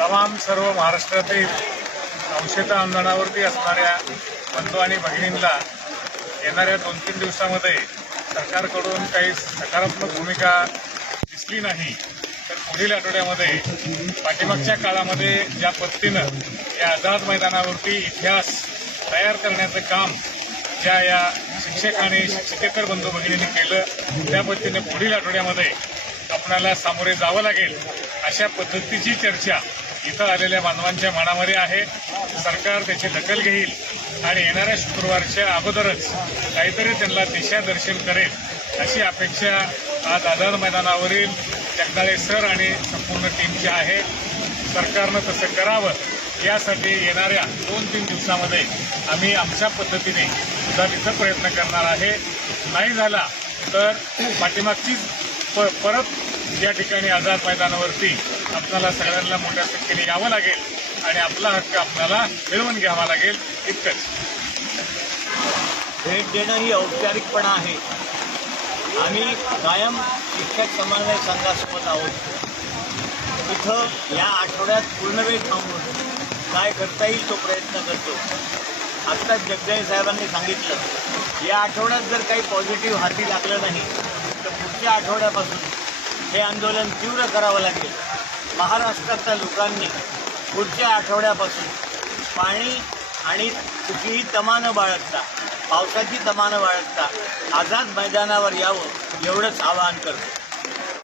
तमाम सर्व महाराष्ट्रातील अंशतः आंदोलनावरती असणाऱ्या बंधू आणि भगिनींना येणाऱ्या 2-3 दिवसामध्ये सरकारकडून काही सकारात्मक भूमिका दिसली नाही तर पुढील आठवड्यामध्ये पाठीमागच्या काळामध्ये ज्या पद्धतीनं या आझाद मैदानावरती इतिहास तयार करण्याचं काम ज्या या शिक्षक आणि शिक्षकेतर बंधू भगिनींनी केलं त्या पद्धतीने पुढील आठवड्यामध्ये आपल्याला सामोरे जावं लागेल अशा पद्धतीची चर्चा इथं आलेल्या बांधवांच्या मनामध्ये आहे। सरकार त्याची दखल घेईल आणि येणाऱ्या शुक्रवारच्या अगोदरच काहीतरी त्यांना दिशादर्शन करेल अशी अपेक्षा आज आझाद मैदानावरील जगदाळे सर आणि संपूर्ण टीमची आहे। सरकारनं तसं करावं यासाठी येणाऱ्या 2-3 दिवसामध्ये आम्ही आमच्या पद्धतीने सुधारीचा प्रयत्न करणार आहे। नाही झाला तर पाठीमागचीच परत या ठिकाणी आझाद मैदानावरती आपल्याला सगळ्यांना मोठ्या संख्येने यावं लागेल आणि आपला हक्क आपल्याला मिळवून घ्यावा लागेल इतकंच। भेट देणं ही औपचारिकपणा आहे। आम्ही कायम शिक्षक समन्वय संघासोबत आहोत। इथं या आठवड्यात पूर्णवेळ थांबून काय करता येईल तो प्रयत्न करतो। आत्ताच जगदाळे साहेबांनी सांगितलं या आठवड्यात जर काही पॉझिटिव्ह हाती लागलं नाही तर पुढच्या आठवड्यापासून हे आंदोलन तीव्र करावं लागेल। महाराष्ट्रातल्या लोकांनी पुढच्या आठवड्यापासून पाणी आणि कुठलीही तमा न बाळगता पावसाची तमा न बाळगता आझाद मैदानावर यावं एवढंच आवाहन करतो।